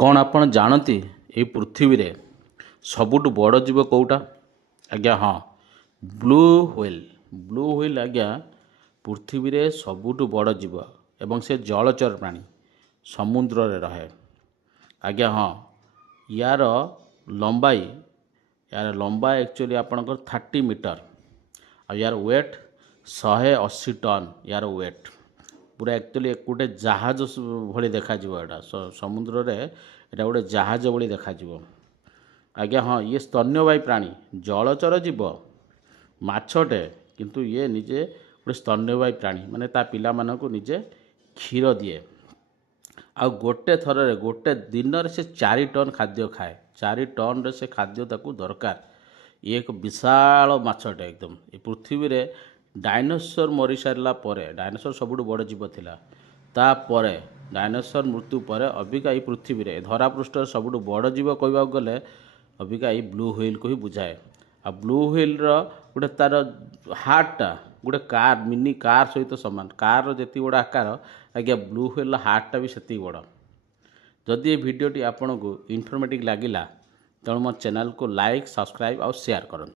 କ'ଣ ଆପଣ ଜାଣନ୍ତି ଏଇ ପୃଥିବୀରେ ସବୁଠୁ ବଡ଼ ଜୀବ କେଉଁଟା? ଆଜ୍ଞା ହଁ, ବ୍ଲୁ ହ୍ୱେଲ୍। ବ୍ଲୁ ହ୍ୱେଲ୍ ଆଜ୍ଞା ପୃଥିବୀରେ ସବୁଠୁ ବଡ଼ ଜୀବ ଏବଂ ସେ ଜଳଚର ପ୍ରାଣୀ, ସମୁଦ୍ରରେ ରହେ। ଆଜ୍ଞା ହଁ, ୟାର ଲମ୍ବା ଆକ୍ଚୁଆଲି ଆପଣଙ୍କର 30 ମିଟର ଆଉ ୟାର ୱେଟ୍ 180 ଟନ୍। ୟାର ୱେଟ୍ ପୁରା ଆକ୍ଚୁଆଲି ଗୋଟେ ଜାହାଜ ଭଳି ଦେଖାଯିବ। ଏଇଟା ସମୁଦ୍ରରେ ଏଇଟା ଗୋଟେ ଜାହାଜ ଭଳି ଦେଖାଯିବ। ଆଜ୍ଞା ହଁ, ଇଏ ସ୍ତନ୍ୟବାୟୀ ପ୍ରାଣୀ, ଜଳଚର ଜୀବ, ମାଛଟେ, କିନ୍ତୁ ଇଏ ନିଜେ ଗୋଟେ ସ୍ତନ୍ୟବାୟୀ ପ୍ରାଣୀ, ମାନେ ତା ପିଲାମାନଙ୍କୁ ନିଜେ କ୍ଷୀର ଦିଏ। ଆଉ ଗୋଟେ ଦିନରେ ସେ 4 ଟନ୍ ଖାଦ୍ୟ ଖାଏ। 4 ଟନ୍ରେ ସେ ଖାଦ୍ୟ ତାକୁ ଦରକାର। ଇଏ ଏକ ବିଶାଳ ମାଛଟେ ଏକଦମ। ଏ ପୃଥିବୀରେ ଡାଇନୋସର ମରିସାରିଲା ପରେ, ଡାଇନୋସର ସବୁଠୁ ବଡ଼ ଜୀବ ଥିଲା, ତାପରେ ଡାଇନୋସର ମୃତ୍ୟୁ ପରେ ଅବିକା ଏଇ ପୃଥିବୀରେ ଧରାପୃଷ୍ଠରେ ସବୁଠୁ ବଡ଼ ଜୀବ କହିବାକୁ ଗଲେ ଅବିକା ଏଇ ବ୍ଲୁ ହ୍ୱେଲ୍କୁ ହିଁ ବୁଝାଏ। ଆଉ ବ୍ଲୁ ହ୍ୱେଲ୍ର ଗୋଟେ ତାର ହାର୍ଟଟା ଗୋଟେ କାର୍, ମିନି କାର୍ ସହିତ ସମାନ। କାର୍ର ଯେତିକି ବଡ଼ ଆକାର, ଆଜ୍ଞା ବ୍ଲୁ ହ୍ୱେଲ୍ର ହାର୍ଟଟା ବି ସେତିକି ବଡ଼। ଯଦି ଏ ଭିଡ଼ିଓଟି ଆପଣଙ୍କୁ ଇନଫର୍ମେଟିଭ୍ ଲାଗିଲା ତେଣୁ ମୋ ଚ୍ୟାନେଲକୁ ଲାଇକ୍, ସବସ୍କ୍ରାଇବ୍ ଆଉ ସେୟାର କରନ୍ତୁ।